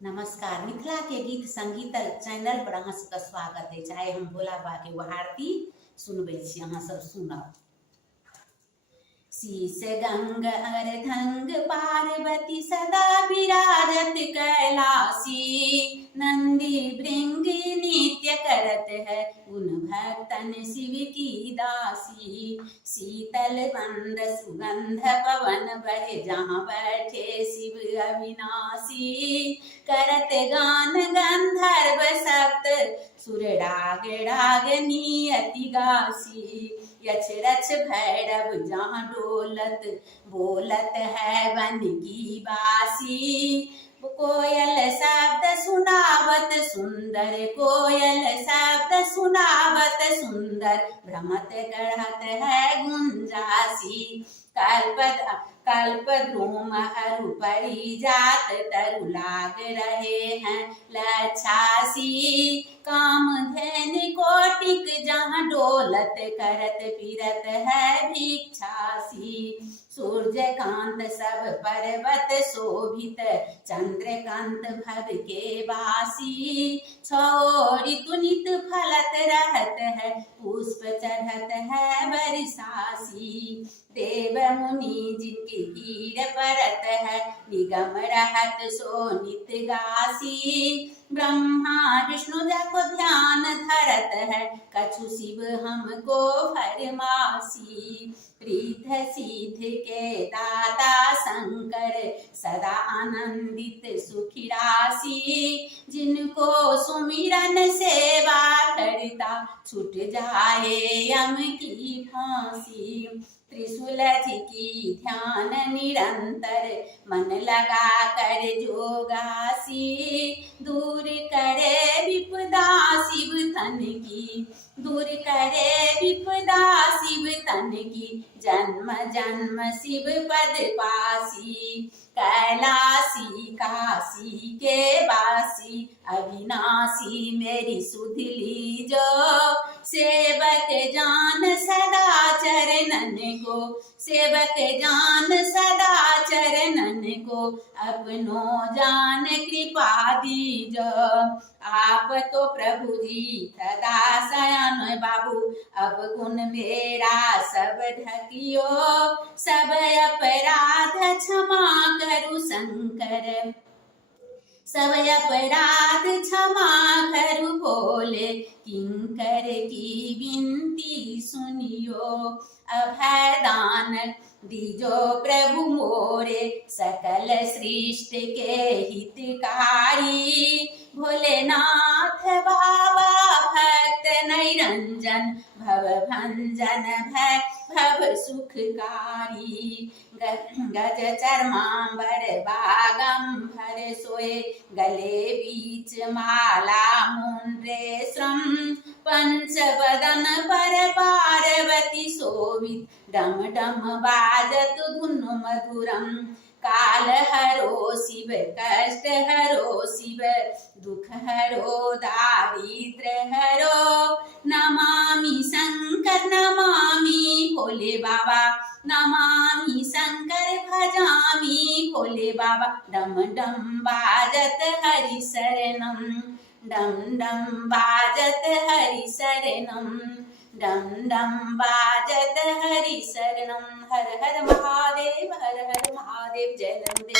नमस्कार। मिथिला के गीत संगीत चैनल पर अहाँ सबके स्वागत है। चाहे हम भोला बाबा के एगो आरती सुनबै छी, अहाँ सब सुनब। शीश गंग अर्धंग पार्वती सदा विराजत कैलासी, नंदी भृंग नित्य करत है गुण भक्तन शिव की दासी। शीतल मंद सुगंध पवन बहे जहाँ बैठे शिव अविनाशी, करत गान गंधर्व सप्त सुर राग रागनी अति गासी। यक्ष रक्ष भैरव जहाँ डोलत बोलत है वन की बासी। कोयल शब्द सुनावत सुंदर, कोयल शब्द सुनावत सुंदर, भ्रमत गढ़त है गुंजासी। कल्प ध्रुम हरु परिजात तरु लाग रहे हैं लच्छासी। कामधेनु कोटिक जहाँ डोलत करत फिरत है भिक्षासी। सूर्यकांत सब पर्वत शोभित, चंद्रकांत भव के वासी। छो ऋतु नित फलत रहत है, पुष्प चढ़त है बरसासी। देव मुनि जिनकी हीर परत है, निगम रहत सो नित गासी। ब्रह्मा विष्णु जको ध्यान धरत है, कछु शिव हमको फरमासी। रिद्ध सिद्ध के दाता शंकर सदा आनंदित सुखी राशि। जिनको सुमिरन सेवा करता, छूट जाए यम की फांसी। त्रिशूल की ध्यान निरंतर, मन लगा कर जोगासी। दूर करे विपदा शिव तन की, दूर करे विपदा शिव तन की। जन्म जन्म शिव पद पासी, कैलासी काशी के वासी। अविनाशी मेरी सुध लीजो, सेवक जान सदा चरणन को, सेवक जान सदा चरणन को। अपनो जान कृपा दीजो, आप तो प्रभु जी सदा शयन बाबू। अब गुण मेरा सब ढकियो, सब अपराध क्षमा करु शंकर। सब अपराध क्षमा करु भोले, किंकर की विनती सुनियो। अभय दान दीजो प्रभु मोरे, सकल सृष्टि के हितकारी। भोलेनाथ बाबा भक्त निरंजन, भव भंजन भव सुखकारी। गज चर्मांबर बागंबर सोए, गले बीच माला मुंड्रे श्रम। पंचवदन पर पार्वती शोभित, डम डम बाजत धुनु मधुरम। काल हरो शिव कष्ट हरो शिव, दुख हरो दारिद्र हरो। नमामि शंकर नमामि भोले बाबा, नमामि शंकर भजामि भोले बाबा। डम डम बाजत हरि शरणम, डम डम बाजत हरि शरणम, डम डम बाजत हरि शरणम। हर हर महादेव, हर हर महादेव। जय नंदे।